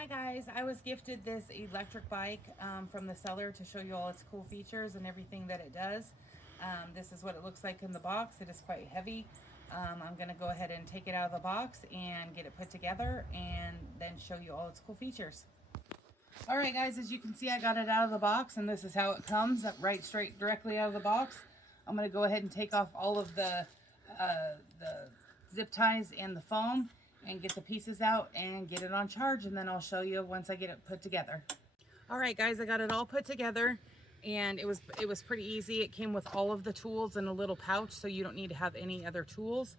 Hi guys, I was gifted this electric bike from the seller to show you all its cool features and everything that it does. This is what it looks like in the box. It is quite heavy. I'm going to go ahead and take it out of the box and get it put together and then show you all its cool features. Alright guys, as you can see, I got it out of the box and this is how it comes, right straight directly out of the box. I'm going to go ahead and take off all of the zip ties and the foam and get the pieces out and get it on charge, and then I'll show you once I get it put together. All right guys, I got it all put together and it was pretty easy. It came with all of the tools in a little pouch, so you don't need to have any other tools.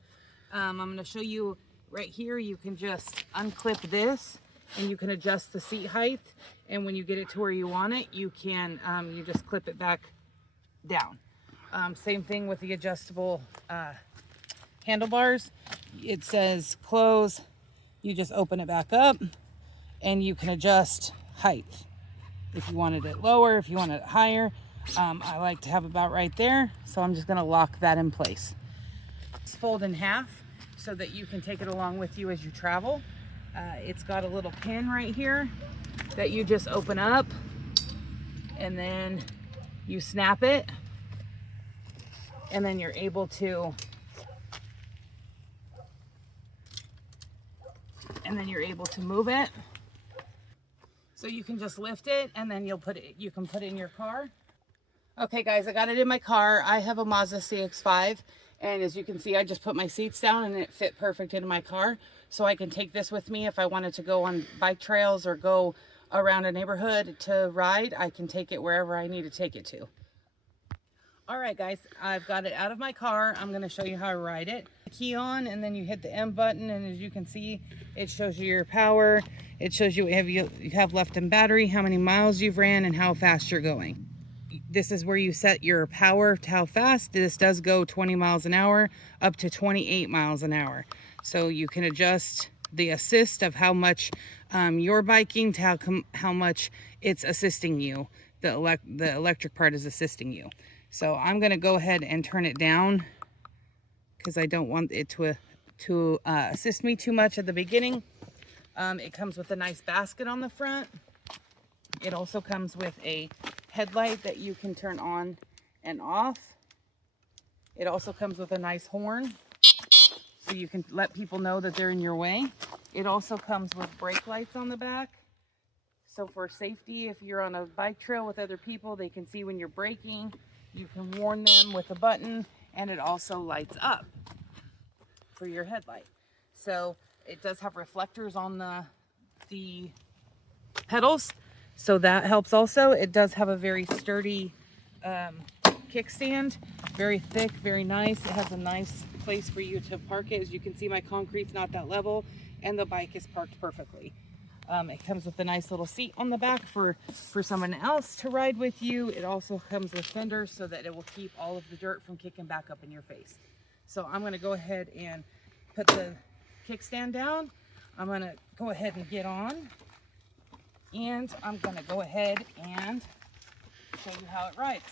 I'm going to show you right here. You can just unclip this and you can adjust the seat height, and when you get it to where you want it, you can you just clip it back down. Same thing with the adjustable handlebars. It says close, you just open it back up and you can adjust height if you wanted it lower, if you wanted it higher. I like to have about right there, so I'm just going to lock that in place. It's fold in half so that you can take it along with you as you travel. It's got a little pin right here that you just open up and then you snap it, and then you're able to move it. So you can just lift it and then you can put it in your car. Okay guys, I got it in my car. I have a Mazda CX-5, and as you can see, I just put my seats down and it fit perfect into my car. So I can take this with me if I wanted to go on bike trails or go around a neighborhood to ride. I can take it wherever I need to take it to. All right guys, I've got it out of my car. I'm going to show you how to ride it. Key on, and then you hit the M button, and as you can see, it shows you your power. It shows you what you have left in battery, how many miles you've ran, and how fast you're going. This is where you set your power to how fast. This does go 20 miles an hour up to 28 miles an hour. So you can adjust the assist of how much you're biking to how much it's assisting you. The electric part is assisting you. So I'm going to go ahead and turn it down because I don't want it to assist me too much at the beginning. It comes with a nice basket on the front. It also comes with a headlight that you can turn on and off. It also comes with a nice horn, so you can let people know that they're in your way. It also comes with brake lights on the back. So for safety, if you're on a bike trail with other people, they can see when you're braking. You can warn them with a button, and it also lights up for your headlight. So it does have reflectors on the pedals, so that helps also. It does have a very sturdy kickstand, very thick, very nice. It has a nice place for you to park it. As you can see, my concrete's not that level, and the bike is parked perfectly. It comes with a nice little seat on the back for someone else to ride with you. It also comes with fenders so that it will keep all of the dirt from kicking back up in your face. So I'm going to go ahead and put the kickstand down. I'm going to go ahead and get on. And I'm going to go ahead and show you how it rides.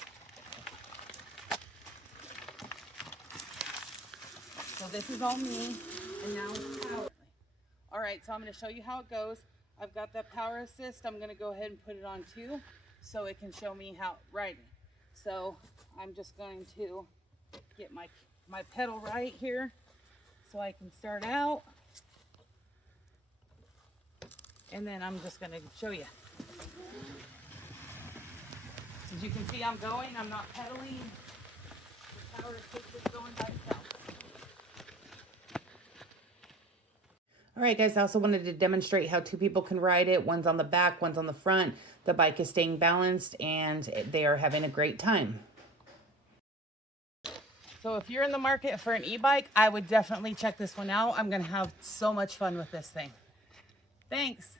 So this is all me, and now it's power. All right, so I'm going to show you how it goes. I've got that power assist. I'm going to go ahead and put it on too, so it can show me how riding. So I'm just going to get my pedal right here so I can start out. And then I'm just going to show you. As you can see, I'm going. I'm not pedaling. The power assist is going by itself. All right, guys, I also wanted to demonstrate how two people can ride it. One's on the back, one's on the front. The bike is staying balanced, and they are having a great time. So if you're in the market for an e-bike, I would definitely check this one out. I'm going to have so much fun with this thing. Thanks.